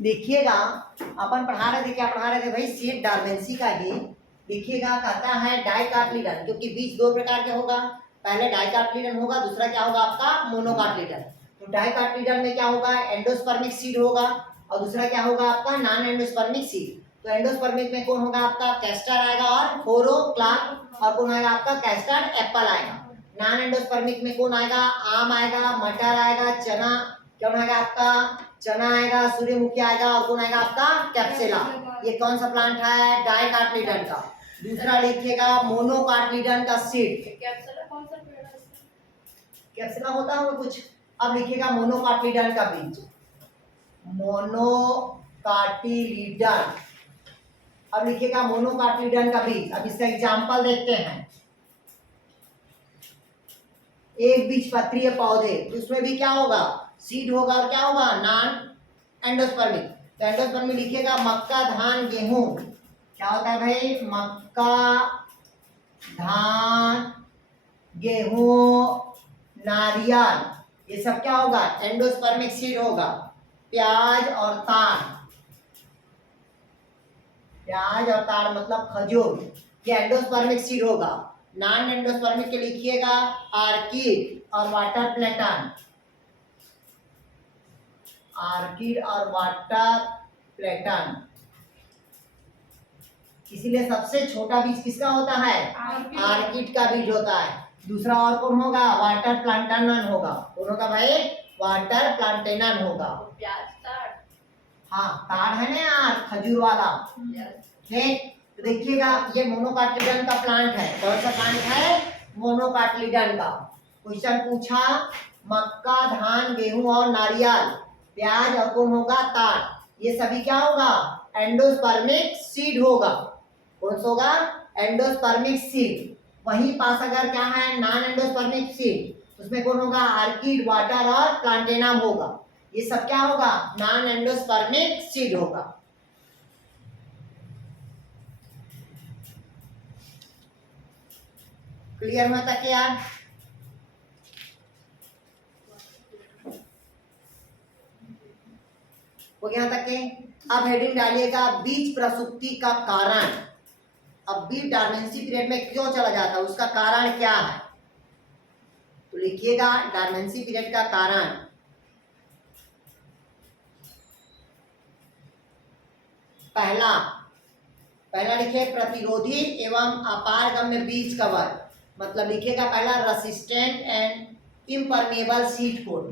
देखिएगा अपन पढ़ा रहे थे, क्या पढ़ा रहे थे भाई, सेट डार्वेंसी का ही। देखिएगा कहता है डाइकार्टिलिडन, क्योंकि बीज दो प्रकार के होगा, पहले डाइकार्टिलिडन होगा, दूसरा क्या होगा आपका मोनोकार्टिलिडन। तो डाइकार्टिलिडन में क्या होगा, एंडोस्पर्मिक सीड होगा, और दूसरा क्या होगा आपका नॉन एंडोस्पर्मिक सीड। तो एंडोस्पर्मिक में कौन होगा आपका कैस्टर आएगा और फोरोक्लास्ट, और कौन आएगा आपका कैस्टर एप्पल आएगा। नॉन एंडोस्पर्मिक में कौन आएगा, आम आएगा, मटर आएगा, चना, कौन आएगा आपका चना आएगा, सूर्यमुखी आएगा, और कौन आएगा आपका कैप्सिला। ये कौन सा प्लांट है, डाइकार्टिलिडन का। दूसरा लिखिएगा मोनोकार्टिलिडन का सीड। कैप्सिला होता होगा कुछ। अब लिखिएगा मोनोकार्टिलिडन का बीज, मोनोकार्टिलिडन। अब लिखिएगा मोनोकार्टिलिडन का बीज। अब इसका एग्जांपल देखते हैं। एक बीज पत्रीय पौधे, तो उसमें भी क्या होगा, सीड होगा, और क्या होगा नॉन एंडोस्पर्मिक। तो एंडोस्पर्मिक लिखिएगा मक्का, धान, गेहूं। क्या होता है भाई, मक्का, धान, गेहूं, नारियल, ये सब क्या होगा एंडोस्पर्मिक सीड होगा। प्याज और ताड़, प्याज और ताड़ मतलब खजूर, ये एंडोस्पर्मिक सीड होगा। नॉन एंडोस्पर्मिक के लिखिएगा आर्किड और वाटर प्लेटन, आर्किड और वाटर प्लेटन। इसीलिए सबसे छोटा बीज किसका होता है, आर्किड का बीज होता है। दूसरा और कौन होगा, वाटर प्लांटेनन होगा। कौन होगा भाई, वाटर प्लांटेनन होगा। प्याज ताड़, हाँ ताड़ है ना यार, खजूर वाला। ठीक, तो देखिएगा ये मोनोकार्टिलिडन का प्लांट है। कौन सा प्लांट है, मोनोकार्टिलिडन का। क्वेश्चन पूछा मक्का, धान, गेहूं और नारियल, प्याज और कौन होगा ताड़, ये सभी क्या होगा एंडोस्पर्मिक सीड होगा। कौन सा होगा, एंडोस्पर्मिक सीड। वहीं पास अगर क्या है नॉन एंडोस्पर्मिक सीड, उसमें कौन होगा आर्किड, वाटर और प्लांटेनम होगा। ये सब क्या होगा नॉन एंडोस्पर्मिक सीड होगा। क्लियर हुआ तक यार। हो गया तक के। अब हेडिंग डालिएगा बीज प्रसुप्ति का कारण। अब बीज डार्मेंसी पीरियड में क्यों चला जाता है, उसका कारण क्या है। तो लिखिएगा डार्मेंसी पीरियड का कारण, पहला लिखिए प्रतिरोधी एवं अपारगम्य बीज कवर, मतलब लिखिएगा पहला resistant and impermeable seed coat.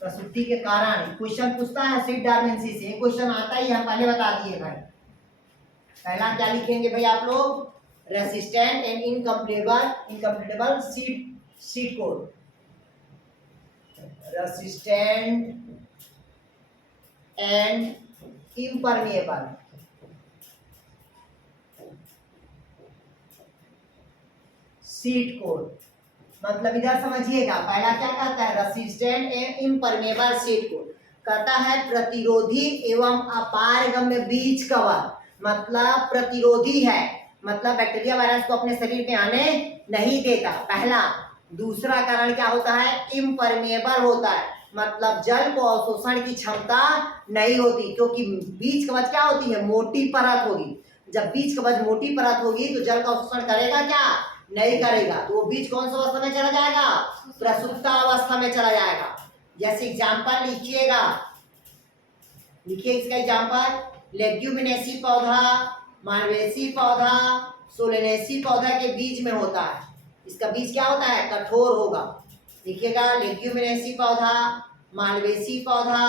प्रसुप्ति के कारण क्वेश्चन पूछता है सीड डार्मेंसी से, क्वेश्चन आता ही हम पहले बता दिए भाई। पहला क्या लिखेंगे भाई आप लोग, resistant and incompletable seed code, resistant and impermeable seed code. मतलब इधर समझिएगा पहला क्या कहता है, resistant and impermeable seed code. कहता है प्रतिरोधी एवं अपारगम्य बीज कवर, मतलब प्रतिरोधी है, मतलब बैक्टीरिया वायरस को अपने शरीर में आने नहीं देता, पहला। दूसरा कारण क्या होता है, इम्परमेबल होता है, मतलब जल को अवशोषण की क्षमता नहीं होती, क्योंकि बीज कवच क्या होती है, मोटी परत होगी। जब बीज कवच मोटी परत होगी तो जल का अवशोषण करेगा क्या, नहीं करेगा। तो वो बीज कौन सा अवस्था में चला जाएगा, प्रसुप्ता अवस्था में चला जाएगा। जैसे एग्जाम्पल लिखिएगा, लिखिए इसका एग्जाम्पल, लेग्यूमिनेसी पौधा, मालवेसी पौधा, सोलेनेसी पौधा के बीज में होता है। इसका बीज क्या होता है, कठोर होगा। लिखिएगा लेग्यूमिनेसी पौधा, मालवेसी पौधा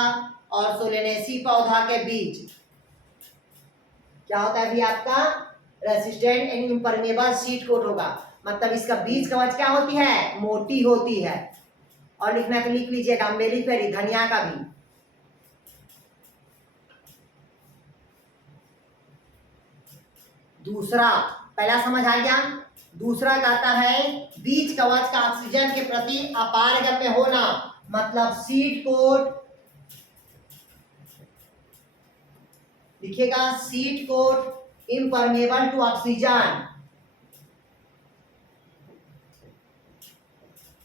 और सोलेनेसी पौधा के बीज क्या होता है भी आपका, resistant and impermeable seed coat होगा। मतलब इसका बीज कवच क्या होती है, मोटी होती है। और लिखना तो लिख लीजिएगा अम्बेलिफेरी, धनिया का भी। दूसरा, पहला समझ आ गया। दूसरा कहता है बीज कवच का ऑक्सीजन के प्रति अपारगम्य होना, मतलब सीड कोट, लिखिएगा seed coat impermeable to oxygen.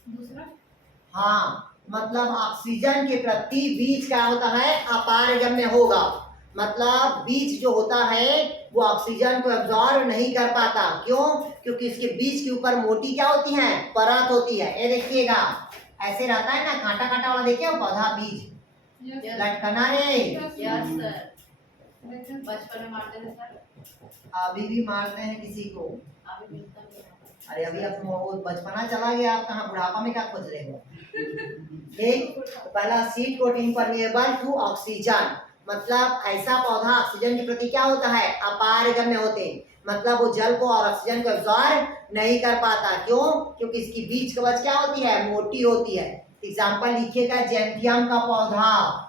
दूसरा हाँ मतलब ऑक्सीजन के प्रति बीज क्या होता है, अपारगम्य होगा। मतलब बीज जो होता है वो ऑक्सीजन को एब्जॉर्ब नहीं कर पाता। क्यों? क्योंकि इसके बीज के ऊपर मोटी क्या होती है, परत होती है। ये देखिएगा ऐसे रहता है ना, कांटा कांटा वाला, देखिए पौधा बीज लटकना रे। यस सर, बचपन में मारते थे सर, अभी भी मारते हैं किसी को। अभी मिलता नहीं है। अरे अभी आप वो बचपना चला गया, आप कहाँ बुढ़ापा में क्या खोज रहे हो। ठीक, तो पहला seed coat impermeable to oxygen, मतलब ऐसा पौधा ऑक्सीजन के प्रति क्या होता है, अपारगम्य होते हैं। मतलब वो जल को और ऑक्सीजन को एब्जॉर्ब नहीं कर पाता। क्यों? क्योंकि इसकी बीज कवच क्या होती है, मोटी होती है। एग्जाम्पल लिखिएगा, जैंथियम का पौधा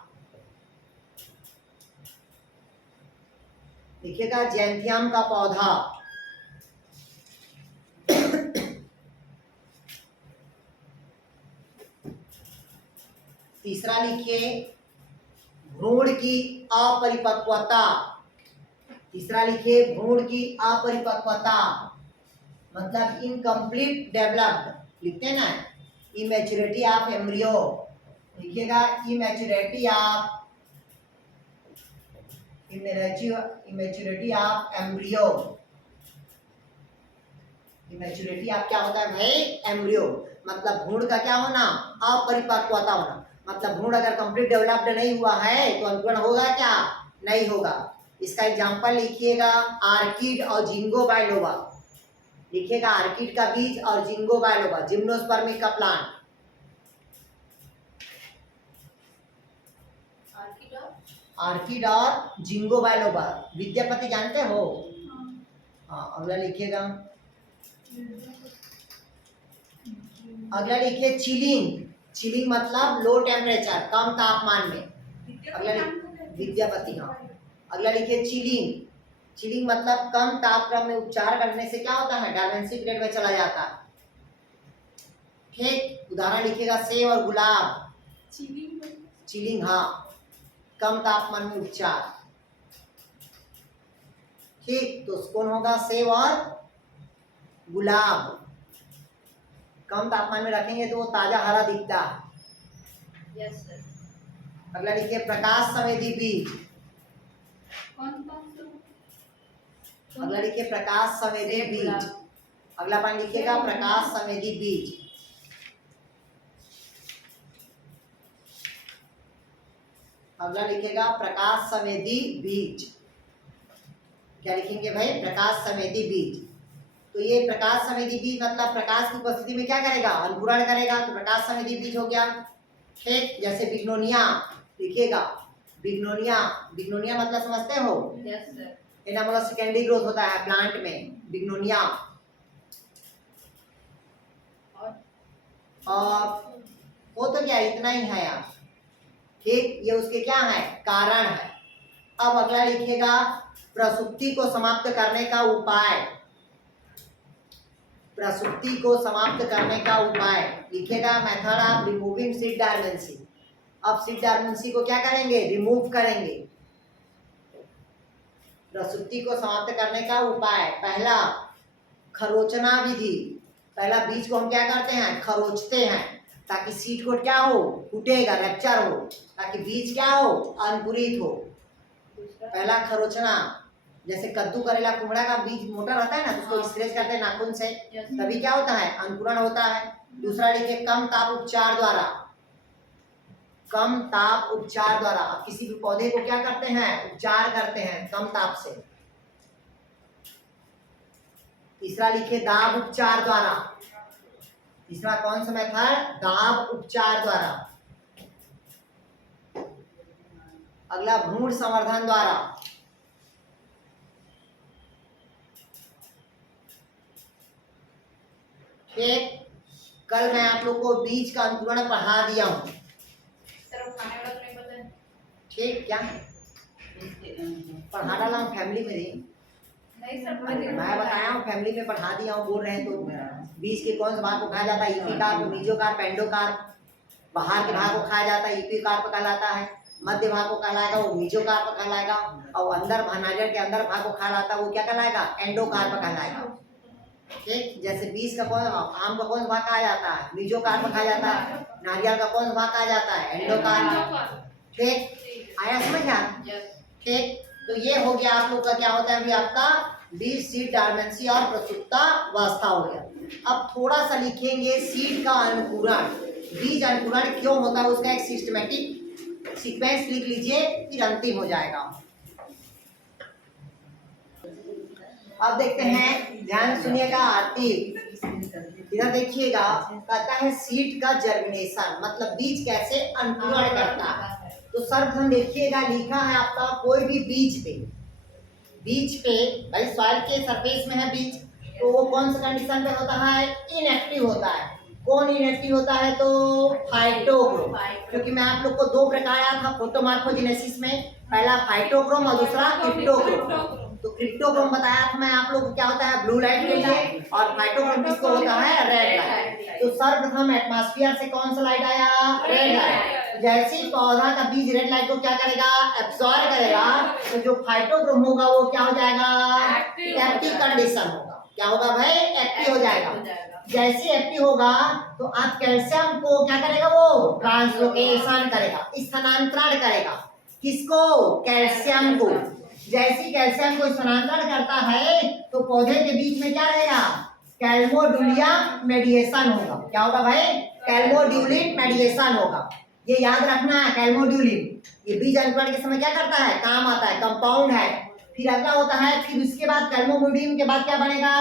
लिखिएगा, जैंथियम का पौधा। तीसरा लिखिए, भ्रूण की अपरिपक्वता। तीसरा लिखिए, भ्रूण की अपरिपक्वता, मतलब इनकम्प्लीट डेवलप्ड लिखते हैं ना, इमेच्योरिटी ऑफ एम्ब्रियो। लिखिएगा, immaturity of embryo. Immaturity of क्या होता है भाई, एम्ब्रियो। मतलब भ्रूण का क्या होना, अपरिपक्वता होना। मतलब भ्रूण अगर कंप्लीट डेवलप्ड नहीं हुआ है तो अंकुरण होगा क्या, नहीं होगा। इसका एग्जांपल लिखिएगा, आर्किड और जिंगो बाइलोबा। लिखिएगा, आर्किड का बीज और जिंगो बाइलोबा, जिम्नोस्पर्मिक का प्लांट। आर्किड और जिंगो बाइलोबा, विद्यापति जानते हो। हाँ, अगला लिखिएगा, अगला लिखिए चिलिंग। चिलिंग मतलब लो टेम्परेचर, कम तापमान में। अगला विद्यापति, हाँ। अगला लिखिए चिलिंग। चिलिंग मतलब कम तापक्रम में उपचार करने से क्या होता है, डायमेंसी पीरियड में चला जाता है। ठीक, उदाहरण लिखिएगा, सेब और गुलाब। चिलिंग, हाँ, कम तापमान में उपचार। ठीक, तो कौन होगा, सेब और गुलाब। कम तापमान में रखेंगे तो वो ताजा हरा दिखता है। Yes sir. अगला लिखिए, प्रकाश संवेदी बीज। अगला लिखिए, प्रकाश संवेदी बीज। अगला पॉइंट लिखिएगा, प्रकाश संवेदी बीज। अगला लिखिएगा, प्रकाश संवेदी बीज। क्या लिखेंगे भाई, प्रकाश संवेदी बीज। तो ये प्रकाश संवेदी बीज मतलब प्रकाश की उपस्थिति में क्या करेगा, अंकुरण करेगा, तो प्रकाश संवेदी बीज हो गया। ठीक, जैसे बिग्नोनिया लिखिएगा, बिग्नोनिया। बिग्नोनिया मतलब समझते हो। Yes sir. ये ना मतलब सेकेंडरी ग्रोथ होता है प्लांट में, बिग्नोनिया। और वो तो क्या, इतना ही है यार। ठीक, ये उसके क्या है, कारण है। अब अगला लिखिएगा, प्रसुप्ति को समाप्त करने का उपाय। प्रसुप्ति को समाप्त करने का उपाय लिखिएगा, method of removing seed dormancy. अब सीड डॉर्मेंसी को क्या करेंगे, रिमूव करेंगे। प्रसुप्ति को समाप्त करने का उपाय, पहला खरोचना विधि। पहला बीज को हम क्या करते हैं, खरोचते हैं, ताकि सीड को क्या हो, फूटेगा, रैप्चर हो, ताकि बीज क्या हो, अंकुरित हो। पहला खरोचना, जैसे कद्दू करेला कुमड़ा का बीज मोटा रहता है ना, तो उसको स्क्रैच करते हैं नाखून से, तभी क्या होता है, अंकुरण होता है। दूसरा लिखिए, कम ताप उपचार द्वारा। कम ताप उपचार द्वारा, आप किसी भी पौधे को क्या करते हैं, उपचार करते हैं कम ताप से। तीसरा लिखिए, दाब उपचार द्वारा। तीसरा कौन सा मेथड, दाब उपचार द्वारा। अगला भ्रूण संवर्धन द्वारा। ठीक, कल मैं आप लोग को बीज का अंकुरण पढ़ा दिया हूँ। सर वो खाने वाला तो नहीं पता है। ठीक, क्या पढ़ा डाला हूँ फैमिली में ही। नहीं सर, मैं बताया हूँ फैमिली में पढ़ा दिया हूँ, बोल रहे हैं तो बीज के कौन से भाग को खाया जाता है, इपिकार्प, मीजोकार्प, पेंडोकार्प। बाहर के भाग को खाया जाता है, इपिकार्प कहलाता है। मध्य भाग को कहलाएगा वो मीजोकार्प कहलाएगा, और अंदर नारियल के अंदर भाग को खा लाता है वो क्या कहलाएगा, एंडोकार्प कहलाएगा। ठीक, जैसे बीज का कौन, आम का कौन सा भाग कहा जाता है? मीजोकार्प कहा जाता है। नारियल का कौन सा भाग कहा जाता है? एंडोकार्प। ठीक, आया समझ में? यस। ठीक, तो ये हो गया आप लोग का क्या होता है अभी आपका बीज, सीड, डॉर्मेंसी और प्रसुप्ता अवस्था हो गया। अब थोड़ा सा लिखेंगे सीड का अंकुरण, बीज अंकुरण क्यों होता है उसका एक सिस्टमेटिक सीक्वेंस लिख लीजिए, फिर अंतिम हो जाएगा। अब देखते हैं, ध्यान सुनिएगा आरती, इधर देखिएगा, कहता है सीड का जर्मिनेशन, मतलब बीज कैसे अंकुरण करता है। तो सर्वप्रथम देखिएगा लिखा है आपका कोई भी बीज पे भाई सॉइल के सरफेस में है बीज, तो वो कौन सा कंडीशन पे होता है? इनएक्टिव होता है। कौन इनएक्टिव होता है? तो फाइटोक्रोम, क्योंकि मैं आप लोग को दो प्रकार आया था फोटोमॉर्फोजेनेसिस में, पहला फाइटोक्रोम और दूसरा क्रिप्टोक्रोम। तो क्रिप्टोक्रोम बताया था मैं आप लोग को क्या होता है ब्लू लाइट के लिए, और फाइटोक्रोम किसको होता है? Red light. तो सर्वप्रथम एटमॉस्फेयर से कौन सा लाइट आया? Red light. जैसे ही पौधा का बीज रेड लाइट को क्या करेगा? एब्सॉर्ब करेगा, तो जो फाइटोक्रोम होगा वो क्या हो जाएगा? एक्टिव कंडीशन होगा। क्या होगा भाई? एक्टिव हो जाएगा। जैसे एक्टिव होगा तो आप कैल्शियम को क्या करेगा? वो ट्रांसलोकेशन करेगा, स्थानांतरण करेगा। किसको? कैल्शियम को। जैसे कैल्शियम को स्थानांतरण करता है तो पौधे के बीच में क्या रहेगा? कैल्मोडुलियम मेडिएशन होगा। क्या होगा भाई? कैल्मोड्यूलिन मेडिएशन होगा। ये याद रखना है, कैल्मोड्यूलिन ये बीज अंकुरण के समय क्या करता है? काम आता है, कंपाउंड है। फिर अगला होता है, फिर उसके बाद कैल्मोड्यूलिन के बाद क्या बनेगा?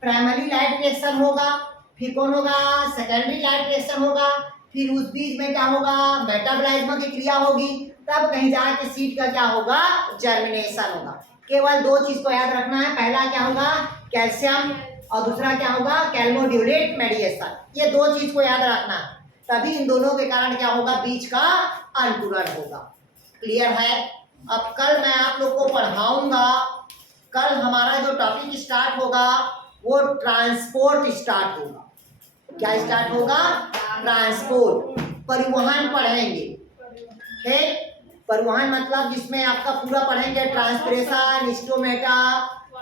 प्राइमरी लाइट रिएक्शन होगा। फिर कौन होगा? सेकेंडरी लाइट रिएक्शन होगा। फिर उस बीज में क्या होगा? मेटाबॉलिज्म की क्रिया होगी, तब कहीं जाके सीड का क्या होगा? जर्मिनेशन होगा। केवल दो चीज को याद रखना है, पहला क्या होगा? कैल्शियम, और दूसरा क्या होगा? कैल्मोड्यूलेट मेडिएशन। ये दो चीज को याद रखना, तभी इन दोनों के कारण क्या होगा? बीज का अंकुरण होगा। क्लियर है? अब कल मैं आप लोग को पढ़ाऊंगा, कल हमारा जो टॉपिक स्टार्ट होगा वो ट्रांसपोर्ट स्टार्ट होगा। क्या स्टार्ट होगा? ट्रांसपोर्ट, परिवहन पढ़ेंगे। ठीक, परिवहन मतलब जिसमें आपका पूरा पढ़ेंगे, ट्रांसपिरेशन, स्टोमेटा,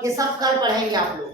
ये सब कल पढ़ेंगे आप लोग।